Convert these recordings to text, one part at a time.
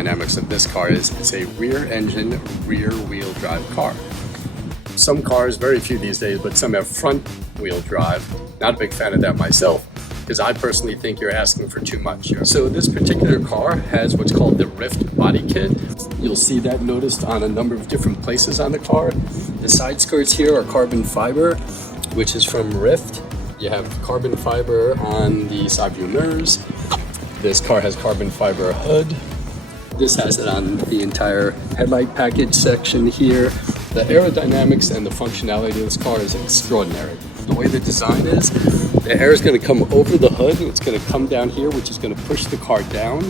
aerodynamics of this car is it's a rear engine, rear wheel drive car. Some cars, very few these days, but some have front wheel drive. Not a big fan of that myself, because I personally think you're asking for too much. So this particular car has what's called the Rift body kit. You'll see that noticed on a number of different places on the car. The side skirts here are carbon fiber, which is from Rift. You have carbon fiber on the side view mirrors. This car has carbon fiber hood. This has it on the entire headlight package section here. The aerodynamics and the functionality of this car is extraordinary. The way the design is, the air is going to come over the hood, it's going to come down here, which is going to push the car down,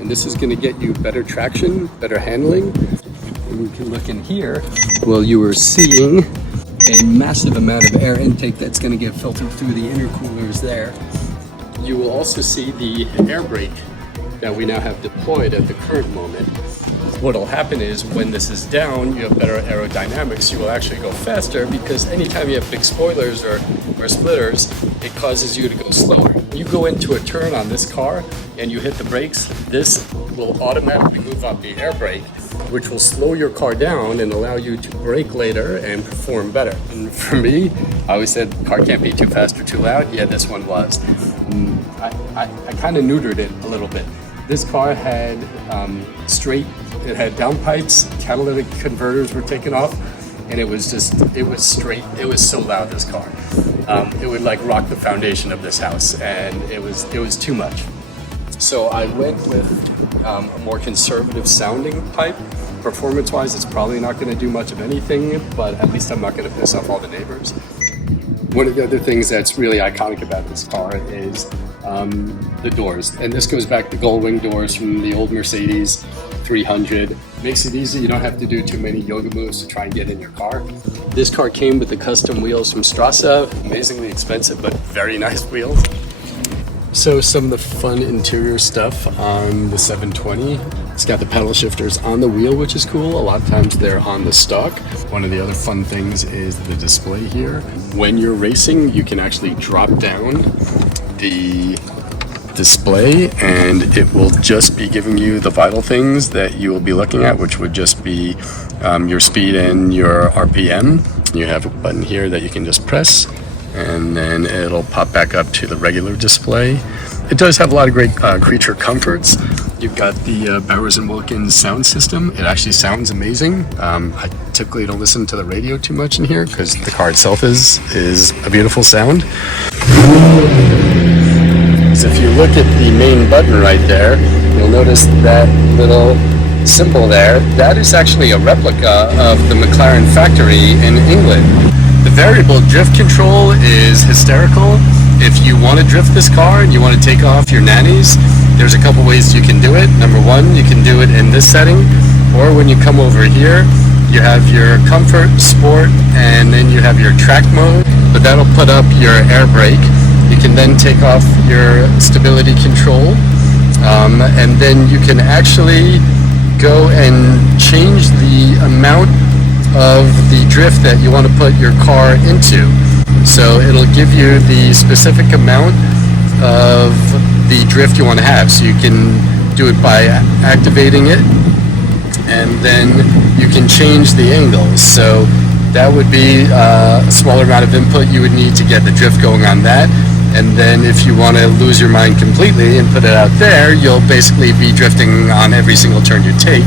and this is going to get you better traction, better handling. And you can look in here, well, you are seeing a massive amount of air intake that's going to get filtered through the intercoolers there. You will also see the air brake that we now have deployed at the current moment. What will happen is when this is down, you have better aerodynamics. You will actually go faster because anytime you have big spoilers or splitters, it causes you to go slower. When you go into a turn on this car and you hit the brakes, this will automatically move up the air brake, which will slow your car down and allow you to brake later and perform better. And for me, I always said the car can't be too fast or too loud. Yeah, this one was. I kind of neutered it a little bit. This car had it had downpipes, catalytic converters were taken off, and it was straight. It was so loud, this car. It would like rock the foundation of this house, and it was too much. So I went with a more conservative sounding pipe. Performance-wise, it's probably not going to do much of anything, but at least I'm not going to piss off all the neighbors. One of the other things that's really iconic about this car is the doors. And this goes back to gull wing doors from the old Mercedes 300. Makes it easy. You don't have to do too many yoga moves to try and get in your car. This car came with the custom wheels from Strasser. Amazingly expensive, but very nice wheels. So some of the fun interior stuff on the 720. It's got the pedal shifters on the wheel, which is cool. A lot of times they're on the stock. One of the other fun things is the display here. When you're racing, you can actually drop down the display and it will just be giving you the vital things that you will be looking at, which would just be your speed and your RPM. You have a button here that you can just press and then it'll pop back up to the regular display. It does have a lot of great creature comforts. You've got the Bowers & Wilkins sound system. It actually sounds amazing. I typically don't listen to the radio too much in here because the car itself is a beautiful sound. So if you look at the main button right there, you'll notice that little symbol there. That is actually a replica of the McLaren factory in England. The variable drift control is hysterical. If you want to drift this car and you want to take off your nannies, there's a couple ways you can do it. Number one, you can do it in this setting, or when you come over here, you have your comfort, sport, and then you have your track mode, but that'll put up your air brake. You can then take off your stability control, and then you can actually go and change the amount of the drift that you want to put your car into. So it'll give you the specific amount of the drift you want to have. So you can do it by activating it, and then you can change the angles. So that would be a smaller amount of input you would need to get the drift going on that. And then if you want to lose your mind completely and put it out there, you'll basically be drifting on every single turn you take,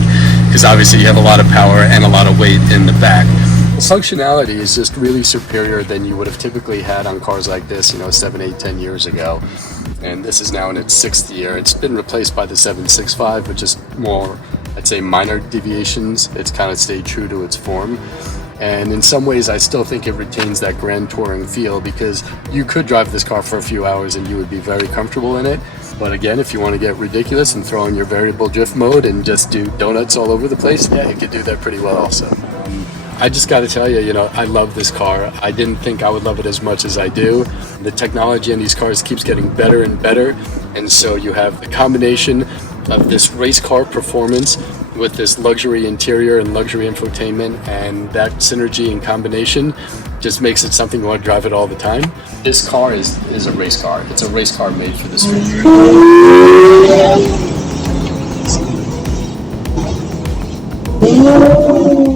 because obviously you have a lot of power and a lot of weight in the back. The functionality is just really superior than you would have typically had on cars like this, 7, 8, 10 years ago. And this is now in its 6th year. It's been replaced by the 765, which is more, I'd say, minor deviations. It's kind of stayed true to its form. And in some ways, I still think it retains that grand touring feel, because you could drive this car for a few hours and you would be very comfortable in it. But again, if you want to get ridiculous and throw in your variable drift mode and just do donuts all over the place, yeah, you could do that pretty well also. I just got to tell you, I love this car. I didn't think I would love it as much as I do. The technology in these cars keeps getting better and better. And so you have the combination of this race car performance with this luxury interior and luxury infotainment, and that synergy and combination just makes it something you want to drive it all the time. This car is a race car. It's a race car made for the street. Bye.